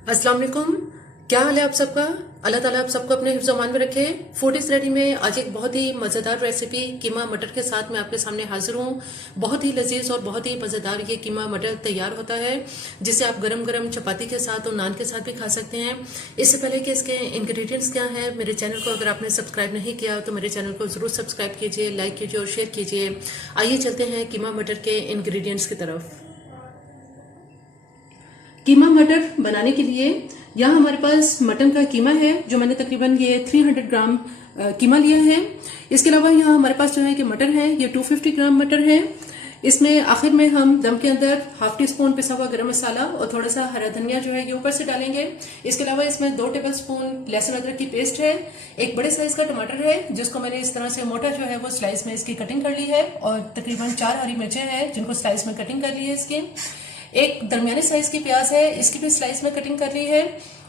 अस्सलाम वालेकुम। क्या हाल है आप सबका? अल्लाह ताला आप सबको अपने हिफ्ज़ अमान में रखे। फूड इज रेडी में आज एक बहुत ही मज़ेदार रेसिपी कीमा मटर के साथ मैं आपके सामने हाजिर हूँ। बहुत ही लजीज और बहुत ही मज़ेदार ये कीमा मटर तैयार होता है, जिसे आप गरम गरम चपाती के साथ और नान के साथ भी खा सकते हैं। इससे पहले कि इसके इंग्रेडिएंट्स क्या हैं, मेरे चैनल को अगर आपने सब्सक्राइब नहीं किया तो मेरे चैनल को ज़रूर सब्सक्राइब कीजिए, लाइक कीजिए और शेयर कीजिए। आइए चलते हैं कीमा मटर के इंग्रेडिएंट्स की तरफ। कीमा मटर बनाने के लिए यहाँ हमारे पास मटन का कीमा है, जो मैंने तकरीबन ये 300 ग्राम कीमा लिया है। इसके अलावा यहाँ हमारे पास जो है कि मटर है, ये 250 ग्राम मटर है। इसमें आखिर में हम दम के अंदर हाफ टी स्पून पिसा हुआ गरम मसाला और थोड़ा सा हरा धनिया जो है ये ऊपर से डालेंगे। इसके अलावा इसमें 2 टेबल स्पून लहसुन अदरक की पेस्ट है। एक बड़े साइज का टमाटर है, जिसको मैंने इस तरह से मोटा जो है वो स्लाइस में इसकी कटिंग कर ली है, और तकरीबन 4 हरी मिर्चें हैं जिनको स्लाइस में कटिंग कर ली है इसकी। एक दरमियाने साइज की प्याज है, इसकी भी स्लाइस में कटिंग कर ली है।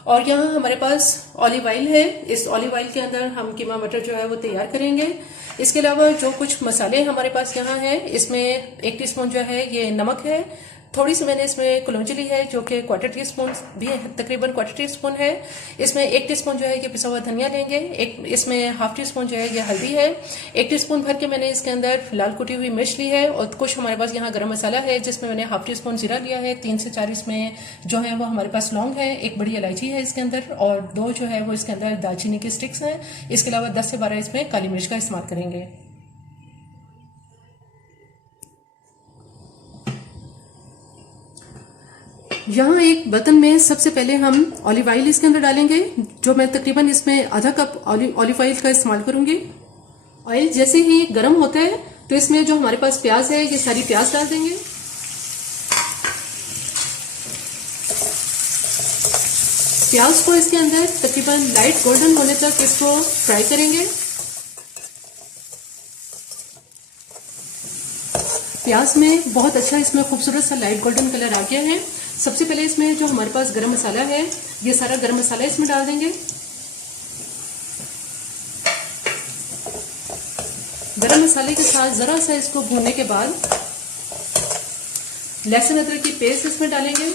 और यहाँ हमारे पास ऑलिव ऑयल है। इस ऑलिव ऑयल के अंदर हम कीमा मटर जो है वो तैयार करेंगे। इसके अलावा जो कुछ मसाले हमारे पास यहाँ है, इसमें 1 टीस्पून जो है ये नमक है। थोड़ी सी मैंने इसमें कलौंजी ली है, जो कि 1/4 टीस्पून भी तकरीबन 1/4 टीस्पून है। इसमें 1 टीस्पून जो है ये पिसा हुआ धनिया लेंगे। एक इसमें हाफ टी स्पून जो है ये हल्दी है। 1 टीस्पून भर के मैंने इसके अंदर लाल कुटी हुई मिर्च ली है। और कुछ हमारे पास यहाँ गरम मसाला है, जिसमें मैंने हाफ टी स्पून जीरा लिया है। 3 से 4 इसमें जो है वो हमारे पास लौंग है, एक बड़ी इलायची है इसके अंदर, और 2 जो है वो इसके अंदर दालचीनी की स्टिक्स हैं। इसके अलावा 10 से 12 इसमें काली मिर्च का इस्तेमाल करेंगे। यहाँ एक बर्तन में सबसे पहले हम ऑलिव ऑयल इसके अंदर डालेंगे, जो मैं तकरीबन इसमें आधा कप ऑलिव ऑयल का इस्तेमाल करूंगी। ऑयल जैसे ही गर्म होता है तो इसमें जो हमारे पास प्याज है ये सारी प्याज डाल देंगे। प्याज को इसके अंदर तकरीबन लाइट गोल्डन होने तक इसको फ्राई करेंगे। प्याज में बहुत अच्छा इसमें खूबसूरत सा लाइट गोल्डन कलर आ गया है। सबसे पहले इसमें जो हमारे पास गरम मसाला है, ये सारा गरम मसाला इसमें डाल देंगे। गरम मसाले के साथ जरा सा इसको भूनने के बाद लहसुन अदरक की पेस्ट इसमें डालेंगे।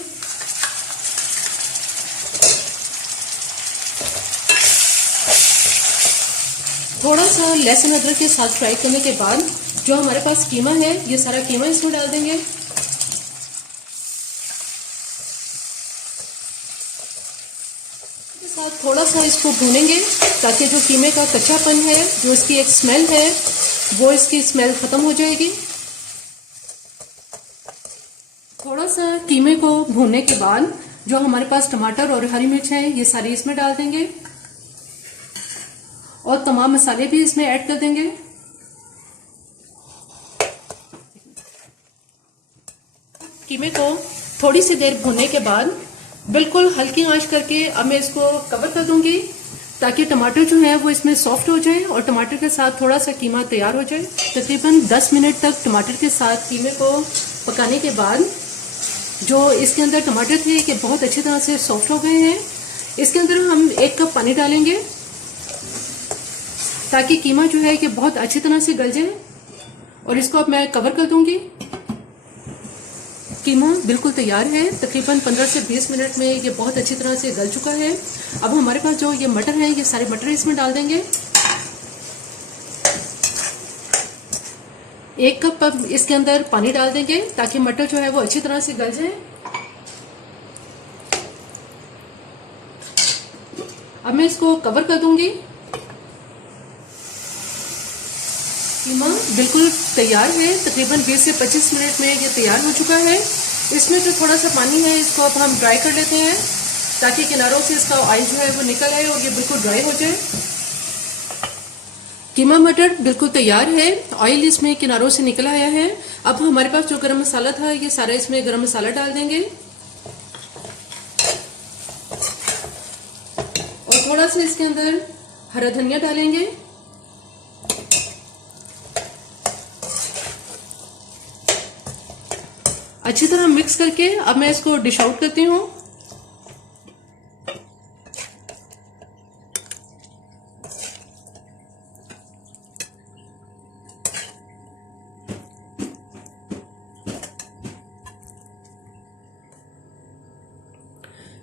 थोड़ा सा लहसुन अदरक के साथ फ्राई करने के बाद जो हमारे पास कीमा है, ये सारा कीमा इसमें डाल देंगे। साथ थोड़ा सा इसको भूनेंगे, ताकि जो कीमे का कच्चापन है, जो इसकी एक स्मेल है, वो इसकी स्मेल खत्म हो जाएगी। थोड़ा सा कीमे को भूनने के बाद जो हमारे पास टमाटर और हरी मिर्च है, ये सारी इसमें डाल देंगे और तमाम मसाले भी इसमें ऐड कर देंगे। कीमे को थोड़ी सी देर भूनने के बाद बिल्कुल हल्की आंच करके अब मैं इसको कवर कर दूंगी, ताकि टमाटर जो है वो इसमें सॉफ्ट हो जाए और टमाटर के साथ थोड़ा सा कीमा तैयार हो जाए। तकरीबन 10 मिनट तक टमाटर के साथ कीमे को पकाने के बाद जो इसके अंदर टमाटर थे कि बहुत अच्छी तरह से सॉफ्ट हो गए हैं। इसके अंदर हम 1 कप पानी डालेंगे, ताकि कीमा जो है कि बहुत अच्छी तरह से गल जाए। और इसको अब मैं कवर कर दूंगी। कीमा बिल्कुल तैयार है। तकरीबन 15 से 20 मिनट में ये बहुत अच्छी तरह से गल चुका है। अब हमारे पास जो ये मटर है, ये सारे मटर इसमें डाल देंगे। 1 कप अब इसके अंदर पानी डाल देंगे, ताकि मटर जो है वो अच्छी तरह से गल जाए। अब मैं इसको कवर कर दूंगी। कीमा बिल्कुल तैयार है। तकरीबन 20 से 25 मिनट में ये तैयार हो चुका है। इसमें जो थोड़ा सा पानी है, इसको अब हम ड्राई कर लेते हैं, ताकि किनारों से इसका ऑयल जो है वो निकल आए और ये बिल्कुल ड्राई हो जाए। कीमा मटर बिल्कुल तैयार है, ऑयल इसमें किनारों से निकल आया है। अब हमारे पास जो गरम मसाला था, ये सारा इसमें गरम मसाला डाल देंगे और थोड़ा सा इसके अंदर हरा धनिया डालेंगे। अच्छी तरह मिक्स करके अब मैं इसको डिश आउट करती हूँ।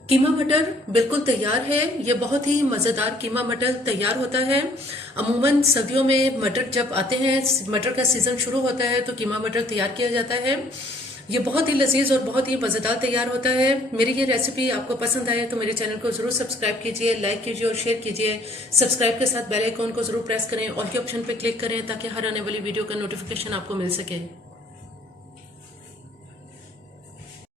कीमा मटर बिल्कुल तैयार है। ये बहुत ही मज़ेदार कीमा मटर तैयार होता है। अमूमन सर्दियों में मटर जब आते हैं, मटर का सीजन शुरू होता है, तो कीमा मटर तैयार किया जाता है। ये बहुत ही लजीज और बहुत ही मज़ेदार तैयार होता है। मेरी ये रेसिपी आपको पसंद आए तो मेरे चैनल को जरूर सब्सक्राइब कीजिए, लाइक कीजिए और शेयर कीजिए। सब्सक्राइब के साथ बेल आइकॉन को जरूर प्रेस करें और के ऑप्शन पे क्लिक करें ताकि हर आने वाली वीडियो का नोटिफिकेशन आपको मिल सके।